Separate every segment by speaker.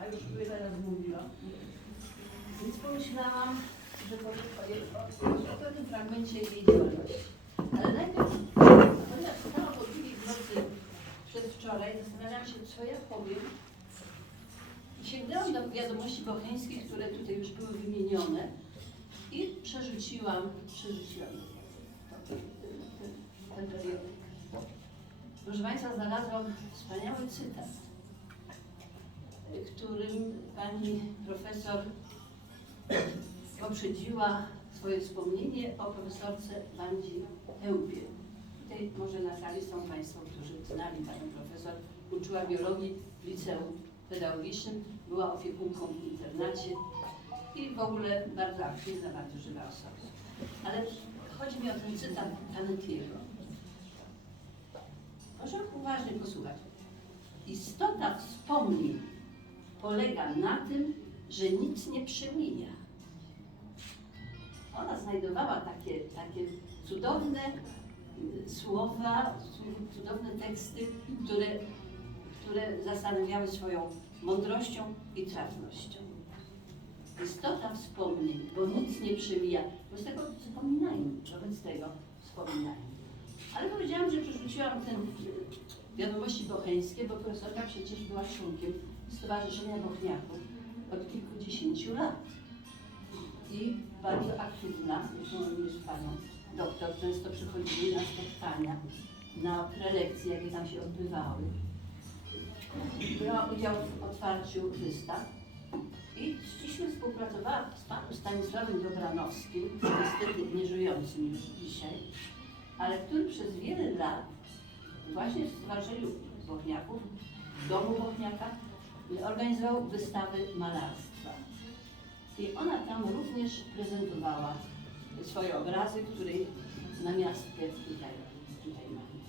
Speaker 1: a już wiele razy mówiłam. Więc pomyślałam, że może o, pewnym fragmencie jej działalności. Ale najpierw, ponieważ stałam po drugiej nocy przedwczoraj, zastanawiałam się, co ja powiem. I sięgnęłam do wiadomości bocheńskich, które tutaj już były wymienione i przerzuciłam, przerzuciłam ten, periodyk. Proszę Państwa, znalazłam wspaniały cytat, y, którym pani profesor poprzedziła swoje wspomnienie o profesorce Wandzi Hełbie. Tutaj może na sali są Państwo, którzy znali panią profesor. Uczyła biologii w liceum pedagogicznym, była opiekunką w internacie i w ogóle bardzo aktywna, bardzo żywa osoba. Ale chodzi mi o ten cytat Canetiego. Proszę uważnie posłuchać. Istota wspomnień polega na tym, że nic nie przemija. Ona znajdowała takie, takie cudowne y, słowa, cu- cudowne teksty, które, które zastanawiały swoją mądrością i trafnością. Istota wspomnień, bo nic nie przemija. Wobec tego wspominajmy, wobec tego wspominajmy. Ale powiedziałam, że przerzuciłam ten y, wiadomości bocheńskie, bo profesorka przecież była członkiem Stowarzyszenia Bochniaków od kilkudziesięciu lat. I bardzo aktywna, zresztą również panią doktor, często przychodzili na spotkania, na prelekcje, jakie tam się odbywały. Brała udział w otwarciu wystaw i ściśle współpracowała z panem Stanisławem Dobranowskim, niestety nieżyjącym już dzisiaj, ale który przez wiele lat właśnie w Stowarzyszeniu Bochniaków, w Domu Bochniaka, organizował wystawy malarstwa. I ona tam również prezentowała swoje obrazy, które na miastkę tutaj, tutaj mamy.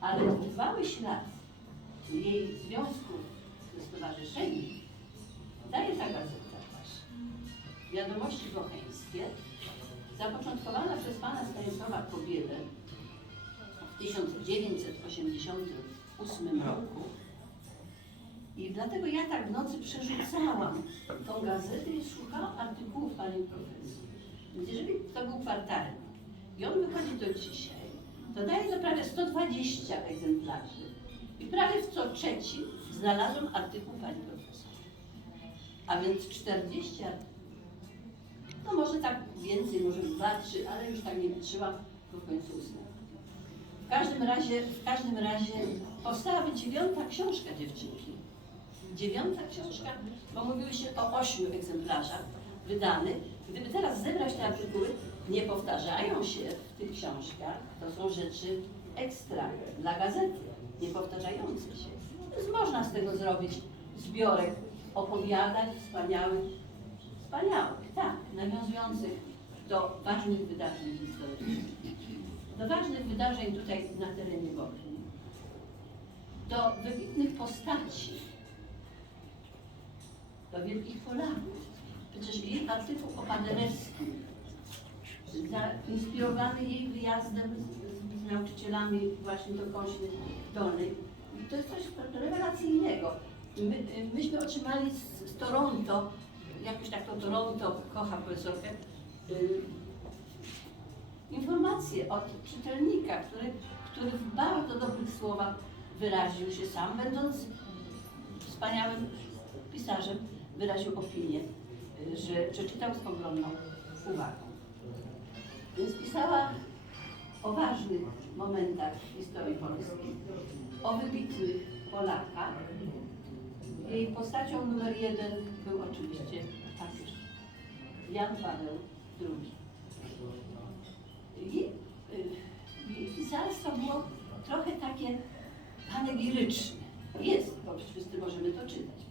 Speaker 1: Ale trwały ślad jej związku ze stowarzyszeniem daje ta gazeta właśnie. Wiadomości bocheńskie, zapoczątkowana przez pana Stanisława Kobielę w 1988 roku. I dlatego ja tak w nocy przerzucałam tą gazetę i szukałam artykułów pani profesor. Więc jeżeli to był kwartalny i on wychodzi do dzisiaj, to daje to prawie 120 egzemplarzy. I prawie w co trzeci znalazłam artykuł pani profesor. A więc 40 artykułów. No może tak więcej, może dwa, trzy, ale już tak nie liczyłam, bo w końcu usnęłam. W każdym razie, w każdym razie powstałaby dziewiąta książka dziewczynki. Dziewiąta książka, bo mówiły się o ośmiu egzemplarzach wydanych. Gdyby teraz zebrać te artykuły, nie powtarzają się w tych książkach, to są rzeczy ekstra dla gazety, nie powtarzające się. Więc można z tego zrobić zbiorek opowiadań wspaniałych, wspaniałych, tak, nawiązujących do ważnych wydarzeń historycznych, do ważnych wydarzeń tutaj na terenie Bochni, do wybitnych postaci, do wielkich Polaków. Przecież jej artykuł o Paderewskim, zainspirowany jej wyjazdem z, z nauczycielami właśnie do Kośny Dolnej, to jest coś rewelacyjnego. My, myśmy otrzymali z, z Toronto, jakoś tak to Toronto kocha profesorkę, y, informacje od czytelnika, który, który w bardzo dobrych słowach wyraził się sam, będąc wspaniałym pisarzem, wyraził opinię, y, że przeczytał z ogromną uwagą. Więc pisała o ważnych momentach historii Polski, o wybitnych Polakach. Jej postacią numer jeden był oczywiście papież Jan Paweł II. Y, jej pisarstwo było trochę takie panegiryczne. Jest, bo wszyscy możemy to czytać,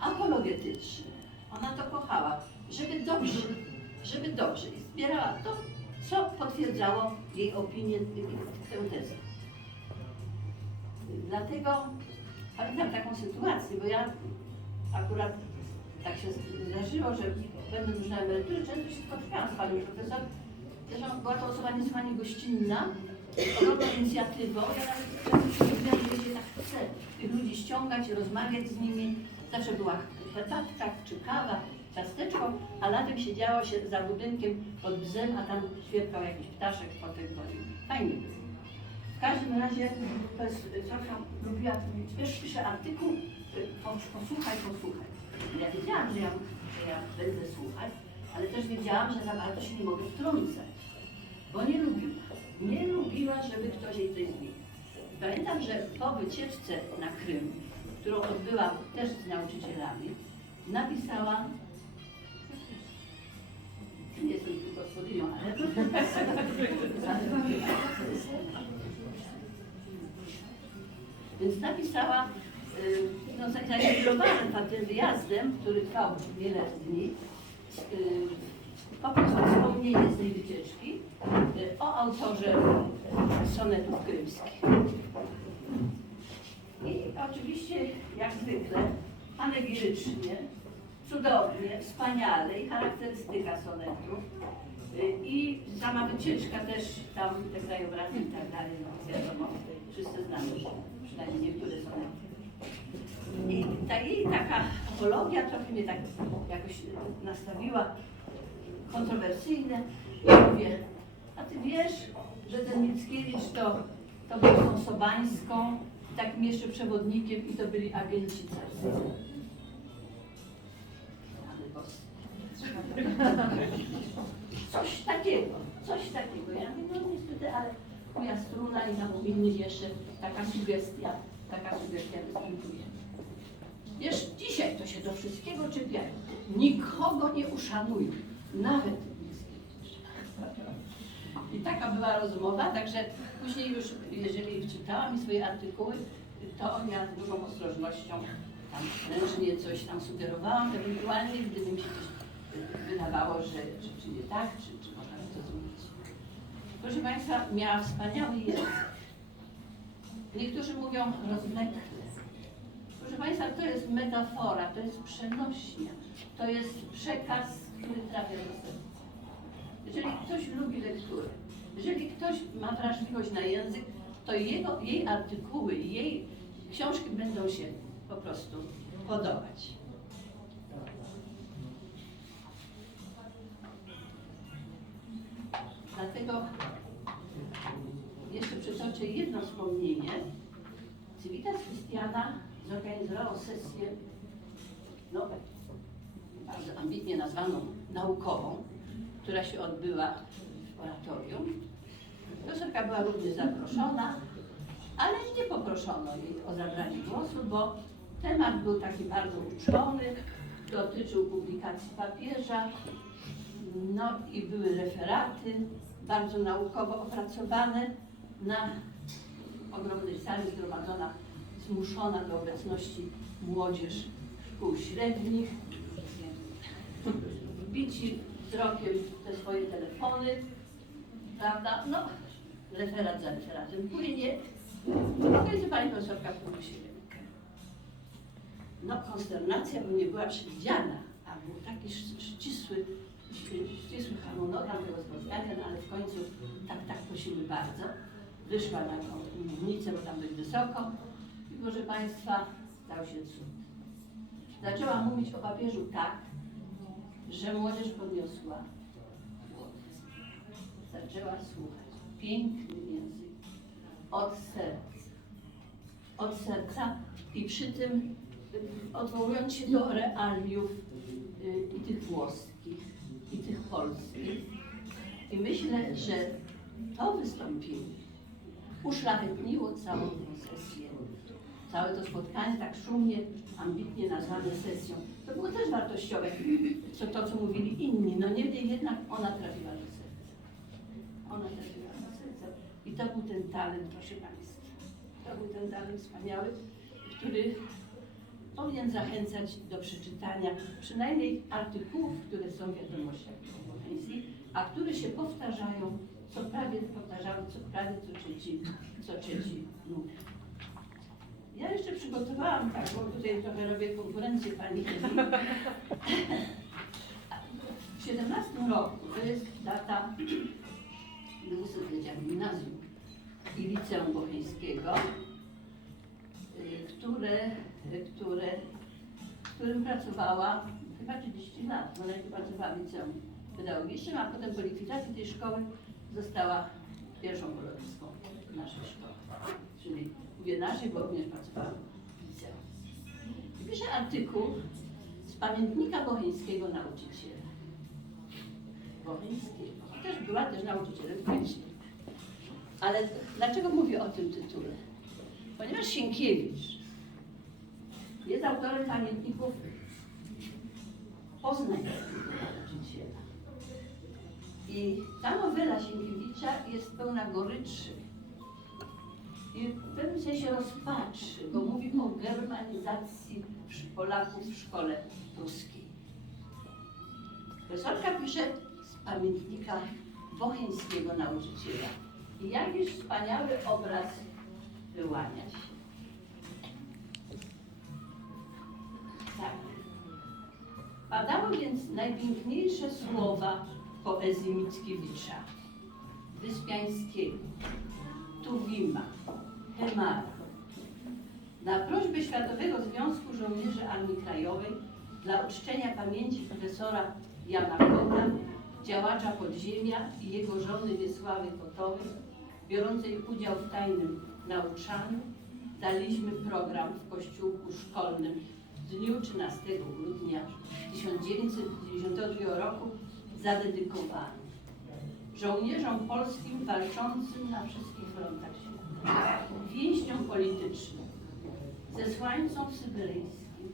Speaker 1: prawda? Apologetyczne. Ona to kochała, żeby dobrze, żeby dobrze. I wspierała to, co potwierdzało jej opinię, tę tezę. Dlatego pamiętam taką sytuację, bo ja akurat tak się zdarzyło, że będąc już na emeryturze, często się spotykałam z panią profesor. Zresztą była to osoba niesłychanie gościnna, z ogromną inicjatywą. Ja nawet często się tak chce tych ludzi ściągać, rozmawiać z nimi. Zawsze była herbatka czy kawa, ciasteczko, a latem siedziało się za budynkiem pod bzem, a tam świerkał jakiś ptaszek, potem gonił. Fajnie było. W każdym razie to jest, córka lubiła powiedzieć, wiesz, piszę artykuł, y, pos- posłuchaj, posłuchaj. Ja wiedziałam, że ja, że ja będę słuchać, ale też wiedziałam, że za bardzo się nie mogę wtrącać, bo nie lubiła. Nie lubiła, żeby ktoś jej coś zmienił. Pamiętam, że po wycieczce na Krym, którą odbyłam też z nauczycielami, napisała, nie jestem tu gospodynią, ale Więc napisała, y, no za- zainspirowała tym wyjazdem, który trwał wiele dni, y, po prostu wspomnienie z tej wycieczki y, o autorze sonetów krymskich. Oczywiście, jak zwykle, panegirycznie, cudownie, wspaniale i charakterystyka sonetów. Y, I sama wycieczka też, tam te krajobrazy i tak dalej, no wiadomo, wszyscy znamy, przynajmniej niektóre sonety. I ta jej taka apologia trochę mnie tak jakoś nastawiła kontrowersyjne. I mówię, a ty wiesz, że ten Mickiewicz to, to był tą Sobańską, takim jeszcze przewodnikiem i to byli agenci carscy. Coś takiego, coś takiego. Ja mówię, no niestety, ale moja struna i innych jeszcze taka sugestia, taka sugestia występuje. Wiesz, dzisiaj to się do wszystkiego czepiają. Nikogo nie uszanują, nawet Mickiewicz. I taka była rozmowa, także później już, jeżeli czytałam swoje artykuły, to ja z dużą ostrożnością tam ręcznie coś tam sugerowałam, ewentualnie gdyby mi się coś wydawało, że, że czy nie tak, czy, czy można to zmienić. Proszę Państwa, miała wspaniały język. Niektórzy mówią rozwlekle. Proszę Państwa, to jest metafora, to jest przenośnia, to jest przekaz, który trafia do serca. Jeżeli ktoś lubi lekturę, jeżeli ktoś ma wrażliwość na język, to jego, jej artykuły, jej książki będą się po prostu podobać. Dlatego jeszcze przytoczę jedno wspomnienie. Civitas Christiana zorganizowało sesję, no, bardzo ambitnie nazwaną naukową, która się odbyła w oratorium. Profesorka była również zaproszona, ale nie poproszono jej o zabranie głosu, bo temat był taki bardzo uczony, dotyczył publikacji papieża, no i były referaty bardzo naukowo opracowane na ogromnej sali zgromadzona, zmuszona do obecności młodzież szkół średnich, wbici wzrokiem te swoje telefony, prawda? No, referat za referatem płynie. W końcu pani profesorka podnosi rękę. No, konsternacja, bo nie była przewidziana, a był taki ścisły, ścisły harmonogram tego spotkania, no ale w końcu tak, tak prosimy bardzo. Wyszła na mównicę, bo tam być wysoko i proszę Państwa, stał się cud. Zaczęła mówić o papieżu tak, że młodzież podniosła głos. Zaczęła słuchać. Piękny język. Od serca. Od serca i przy tym odwołując się do realiów y, i tych włoskich, i tych polskich. I myślę, że to wystąpienie uszlachetniło całą tę sesję. Całe to spotkanie tak szumnie, ambitnie nazwane sesją. To było też wartościowe, co to, co mówili inni. No niemniej jednak ona trafiła do serca. Ona trafiła do serca. I to był ten talent, proszę Państwa. To był ten talent wspaniały, który powinien zachęcać do przeczytania przynajmniej artykułów, które są w wiadomościach boheńskich, a które się powtarzają, co prawie powtarzały, co prawie co trzeci, co trzeci numer. Ja jeszcze przygotowałam tak, bo tutaj trochę robię konkurencję pani. W 17 roku, to jest data 200-lecia gimnazjum i liceum bocheńskiego, y, które, które, w którym pracowała chyba 30 lat. Ona najpierw pracowała w liceum pedagogicznym, a potem po likwidacji tej szkoły została pierwszą polonistką naszej szkoły. Czyli naszej, bo również pracowała w liceum. I pisze artykuł z pamiętnika bocheńskiego nauczyciela. Bocheńskiego. Chociaż była też nauczycielem później. Ale dlaczego mówię o tym tytule? Ponieważ Sienkiewicz jest autorem pamiętników poznańskiego nauczyciela. I ta nowela Sienkiewicza jest pełna goryczy w pewnym sensie rozpaczy, bo mówi o germanizacji Polaków w szkole pruskiej. Profesorka pisze z pamiętnika bocheńskiego nauczyciela. I jakiś wspaniały obraz wyłania się. Tak. Padały więc najpiękniejsze słowa poezji Mickiewicza, Wyspiańskiego, Tuwima, Hemara. Na prośbę Światowego Związku Żołnierzy Armii Krajowej dla uczczenia pamięci profesora Jana Kota, działacza podziemia i jego żony Wiesławy Kotowej, biorącej udział w tajnym nauczaniu, daliśmy program w kościółku szkolnym w dniu 13 grudnia 1992 roku zadedykowany żołnierzom polskim walczącym na wszystkich frontach więźniom politycznym, zesłańcom syberyjskim,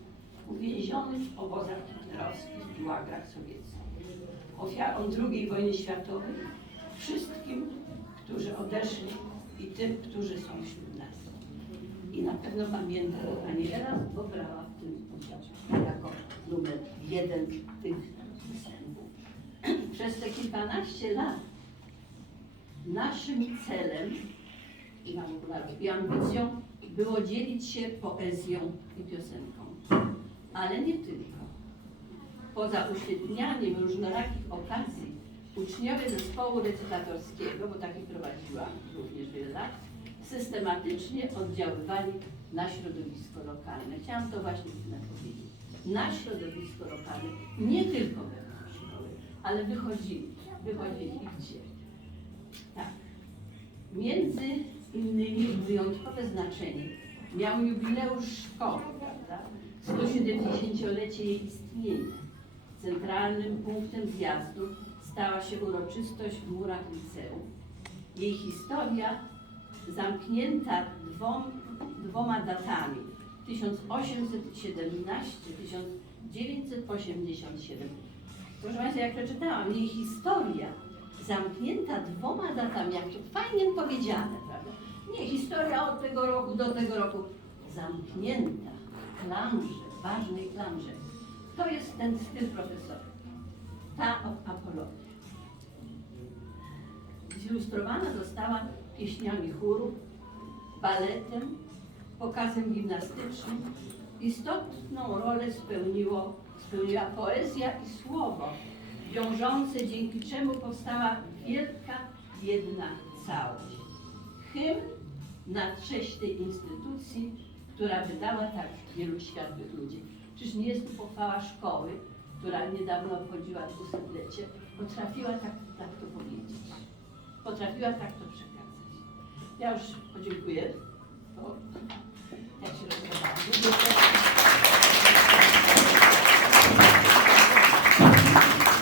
Speaker 1: uwięzionym w obozach hitlerowskich i łagrach sowieckich, ofiarom II wojny światowej, wszystkim, którzy odeszli i tym, którzy są wśród nas. I na pewno pamięta to Pani Ela, bo brała w tym udział jako numer jeden tych występów. Przez te kilkanaście lat naszym celem i ambicją było dzielić się poezją i piosenką. Ale nie tylko. Poza uświetnianiem różnorakich okazji, uczniowie zespołu recytatorskiego, bo taki prowadziłam również wiele lat, systematycznie oddziaływali na środowisko lokalne. Chciałam to właśnie powiedzieć. Na środowisko lokalne, nie tylko wewnątrz szkoły, ale wychodzili. Wychodzili gdzie? Tak. Między innymi wyjątkowe znaczenie miał jubileusz szkoły, prawda? 170-lecie jej istnienia. Centralnym punktem zjazdu stała się uroczystość w murach liceum. Jej historia zamknięta dwom, dwoma datami 1817-1987. Proszę Państwa, jak przeczytałam, jej historia zamknięta dwoma datami, jak to fajnie powiedziane? Nie, historia od tego roku do tego roku. Zamknięta, klamrze, ważnej klamrze. To jest ten styl profesora. Ta ap- apologia. Zilustrowana została pieśniami chóru, baletem, pokazem gimnastycznym. Istotną rolę spełniło, spełniła poezja i słowo, wiążące, dzięki czemu powstała wielka, jedna całość. Hymn na cześć tej instytucji, która wydała tak wielu światłych ludzi. Czyż nie jest to pochwała szkoły, która niedawno obchodziła dwusetlecie, potrafiła tak, tak to powiedzieć. Potrafiła tak to przekazać. Ja już podziękuję, bo jak się rozmawiałam.